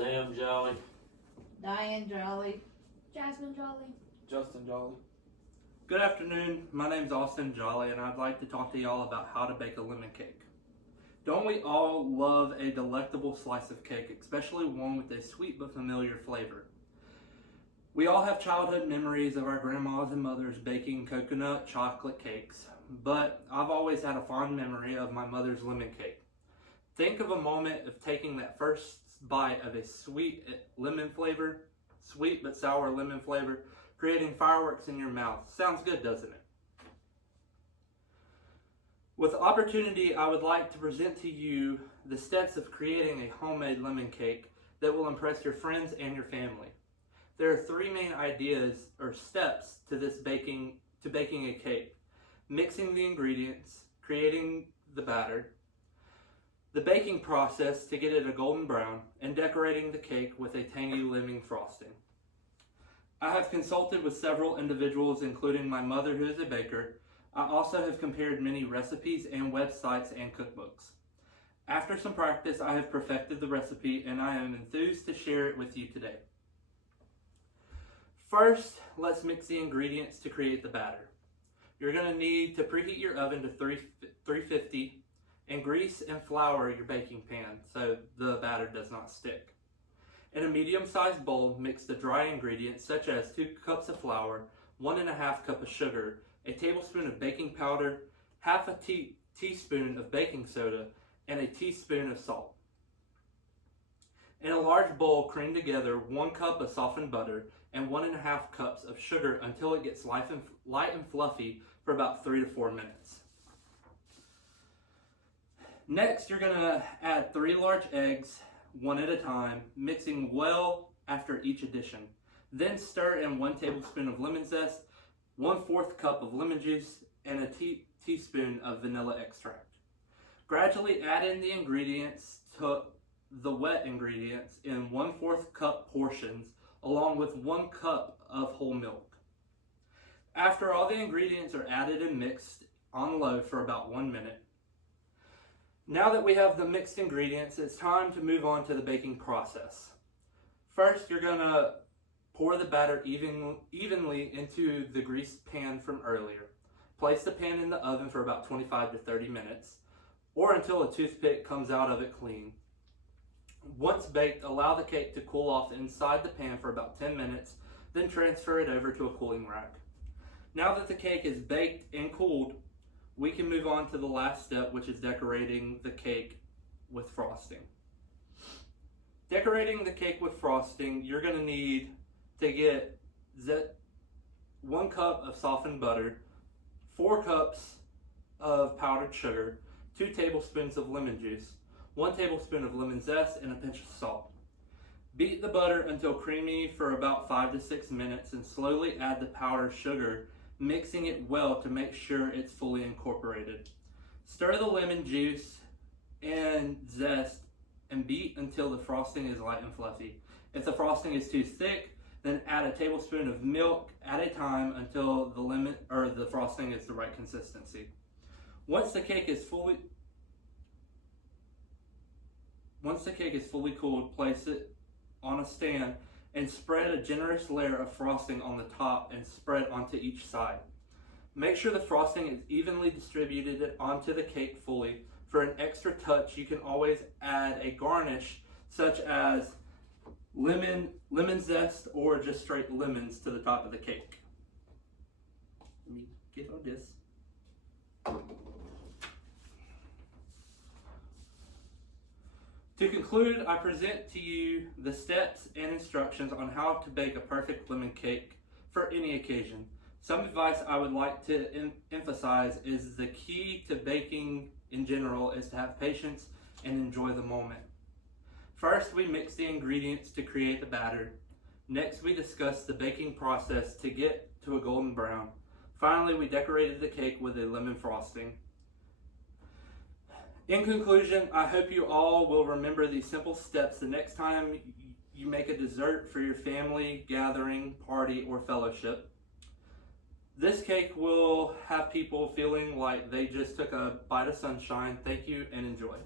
Sam Jolly. Diane Jolly. Jasmine Jolly. Justin Jolly. Good afternoon, my name's Austin Jolly and I'd like to talk to y'all about how to bake a lemon cake. Don't we all love a delectable slice of cake, especially one with a sweet but familiar flavor? We all have childhood memories of our grandmas and mothers baking coconut chocolate cakes, but I've always had a fond memory of my mother's lemon cake. Think of a moment of taking that first bite of a sweet but sour lemon flavor, creating fireworks in your mouth. Sounds good, doesn't it? With opportunity, I would like to present to you the steps of creating a homemade lemon cake that will impress your friends and your family. There are three main ideas or steps to baking a cake: mixing the ingredients, creating the batter, the baking process to get it a golden brown, and decorating the cake with a tangy lemon frosting. I have consulted with several individuals, including my mother, who is a baker. I also have compared many recipes and websites and cookbooks. After some practice, I have perfected the recipe and I am enthused to share it with you today. First, let's mix the ingredients to create the batter. You're going to need to preheat your oven to 350 and grease and flour your baking pan so the batter does not stick. In a medium-sized bowl, mix the dry ingredients such as 2 cups of flour, 1½ cup of sugar, a tablespoon of baking powder, half a teaspoon of baking soda, and a teaspoon of salt. In a large bowl, cream together 1 cup of softened butter and 1½ cups of sugar until it gets light and fluffy for about 3 to 4 minutes. Next, you're going to add 3 large eggs, one at a time, mixing well after each addition. Then stir in 1 tablespoon of lemon zest, 1/4 cup of lemon juice, and a teaspoon of vanilla extract. Gradually add in the ingredients to the wet ingredients in 1/4 cup portions, along with 1 cup of whole milk. After all the ingredients are added and mixed on low for about 1 minute. Now that we have the mixed ingredients, it's time to move on to the baking process. First, you're going to pour the batter evenly into the greased pan from earlier. Place the pan in the oven for about 25 to 30 minutes, or until a toothpick comes out of it clean. Once baked, allow the cake to cool off inside the pan for about 10 minutes, then transfer it over to a cooling rack. Now that the cake is baked and cooled, we can move on to the last step, which is decorating the cake with frosting. Decorating the cake with frosting, you're going to need to get 1 cup of softened butter, 4 cups of powdered sugar, 2 tablespoons of lemon juice, 1 tablespoon of lemon zest, and a pinch of salt. Beat the butter until creamy for about 5 to 6 minutes and slowly add the powdered sugar, mixing it well to make sure it's fully incorporated. Stir the lemon juice and zest and beat until the frosting is light and fluffy. If the frosting is too thick, then add a tablespoon of milk at a time until the frosting is the right consistency. Once the cake is fully cooled, place it on a stand and spread a generous layer of frosting on the top and spread onto each side. Make sure the frosting is evenly distributed onto the cake fully. For an extra touch, you can always add a garnish such as lemon zest or just straight lemons to the top of the cake. Let me get on this. To conclude, I present to you the steps and instructions on how to bake a perfect lemon cake for any occasion. Some advice I would like to emphasize is the key to baking in general is to have patience and enjoy the moment. First, we mix the ingredients to create the batter. Next, we discuss the baking process to get to a golden brown. Finally, we decorated the cake with a lemon frosting. In conclusion, I hope you all will remember these simple steps the next time you make a dessert for your family, gathering, party, or fellowship. This cake will have people feeling like they just took a bite of sunshine. Thank you and enjoy.